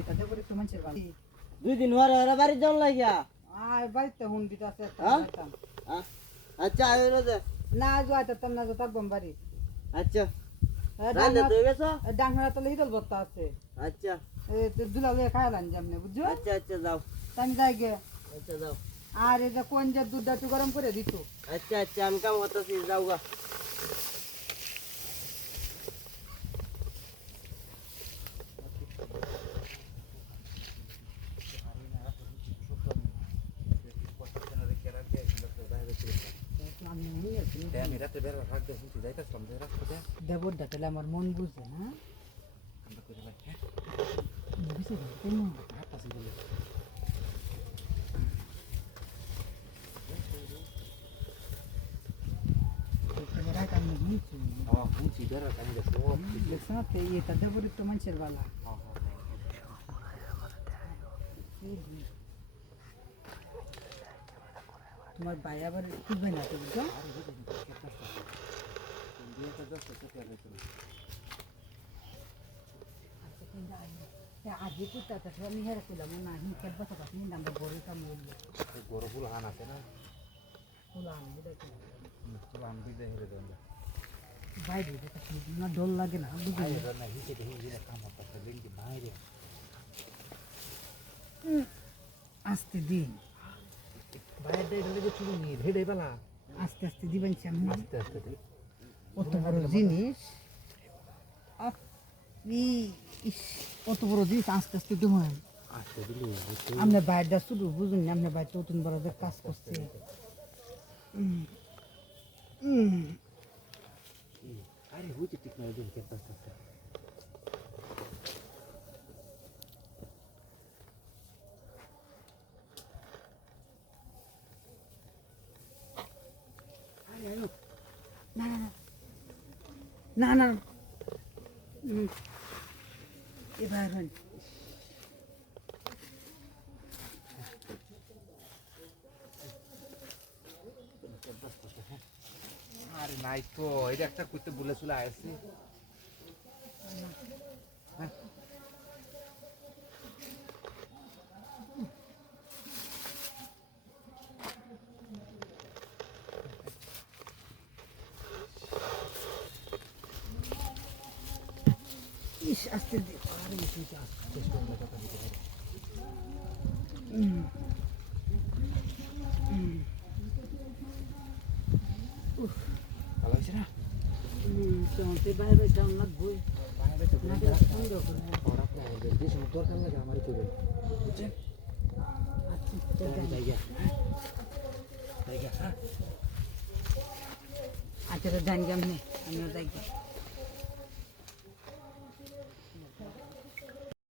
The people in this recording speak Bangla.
এটা দেবো একটু মানুষের বাড়ি 2 দিন হরে হরে বাড়ি যাওয়ার লাগিয়া বাড়িতে হুন্ডিটা আছে একটা আচ্ছা আইরো দে না যাইতাম না থাকবো বাড়ি আচ্ছা রান্না তো গেছো ডাঙ্গরা তলে হিদল ভর্তা আছে আচ্ছা দুলা লয়ে খাইলাম যেমনে বুঝছো আচ্ছা আচ্ছা যাও আমি যাই গে আচ্ছা যাও আর এই যে কোন যে দুধটা একটু গরম করে দিত আচ্ছা আচ্ছা আমি কাম করতেছি যাও গা দেবর ডাকলে আমার মন বুঝে না এটা দেবর একটু মানুষের বালা তোমার ভাই আবার খুঁজবে না তো বুঝছো আগে কুত্তাটা আমি হেরে করলাম না হিংসার বসা পাচ্ছি আমরা গরু কাম বলবো গরু ফুল হান আছে না ফুল আনবো দেখি ফুল হান দিতে হেরে দেন বাইরে না ডর লাগে না বুঝলি বাইরে না হিসেবে হিসেবে কাম করতে লিঙ্কি বাইরে আস্তে দিন বাইরে ঢেলে তো চুরি নিয়ে ঢেলে বেলা আস্তে আস্তে দিবেন আমি আস্তে আস্তে দিই কত বড় জিনিস আপনি কত বড় জিনিস আস্তে আস্তে দেবেন আস্তে দিলে আপনার বাইরটা শুধু বুঝুন না আপনার বাইর নতুন বড় যে কাজ করছে আরে হইছে ঠিক না দিন কেটে আস্তে না না না না এবার আরে নাই তো এটা একটা করতে বলে চলে আসছে ইস আস্তে আরে তুই আস্তে করে কথা দিতে পারি ভালো হয়েছে না চলতে বাইরে যাওয়া লাগবে বাইরে তো না সুন্দর করে ওরা তো আমাদের দেশ দরকার লাগে আমারই চলে বুঝছেন আচ্ছা জায়গা জায়গা হ্যাঁ আচ্ছা জানি আমি আমিও যাই